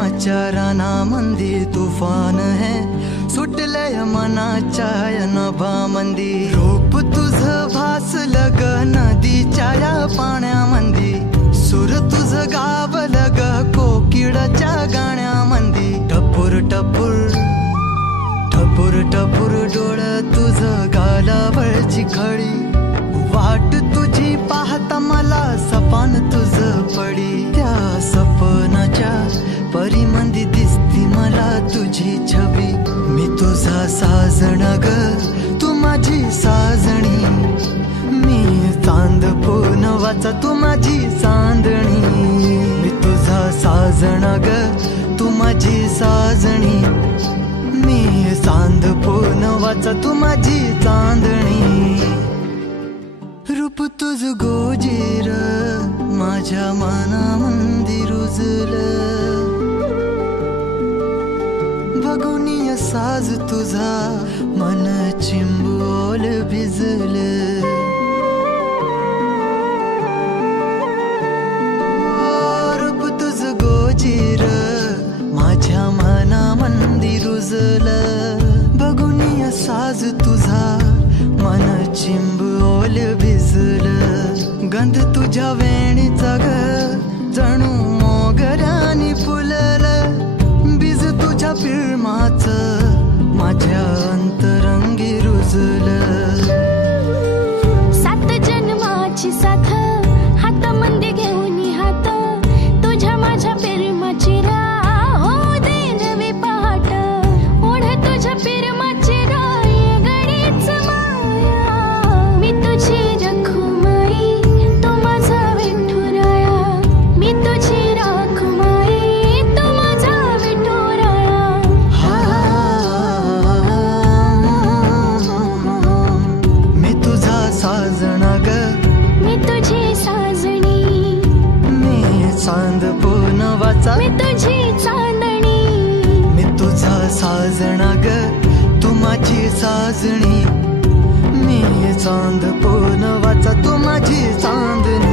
प्रेमाच्या रानामंदी तुफान है सुटलय मनाच्या नभामंदी रूप तुझं भासलं ग नदीच्या या पाण्यामंदी सुर तुझं गावलं ग कोकिळाच्या गाण्यामंदी टपूर टपूर टपूर टपूर डोळं तुझं गालावरची खळी वाट तुझी पाहता मला सपान तुझं पडी त्या सपनाच्या परीमंदी दिसती मला तुझी छबी मी तुझा साजण ग तू माझी साजणी मी चांद पूनवाचा तू माझी चांदणी मी तुझा साजण ग तू माझी साजणी मी चांद पूनवाचा तू माझी चांदणी रूप तुझ गोजीर माझ्या मनामंदी रुजलं बघुनिय साज तुझा मन चिंबोल भिजलं रूप तुझ गोजीर माझ्या मनामंदी रुजलं बघुनिय साज तुझा मन चिंबोल भिजलं गंध तुझ्या वेणीचा ग जणू मोगऱ्यानी फुललं बीज तुझ्या प्रेमाचं माझ्या अंतरंगी रुजलं सात जन्माची साथ हातामध्ये घेऊन हात तुझ्या माझ्या प्रेमाची राह हो दे नवी पहाट ओढ तुझ्या प्रेमाची चांद पूनवाचा मी तुझी चांदणी मी तुझा साजणा ग तू माझी साजणी मी चांद पूनवाचा तू माझी चांदणी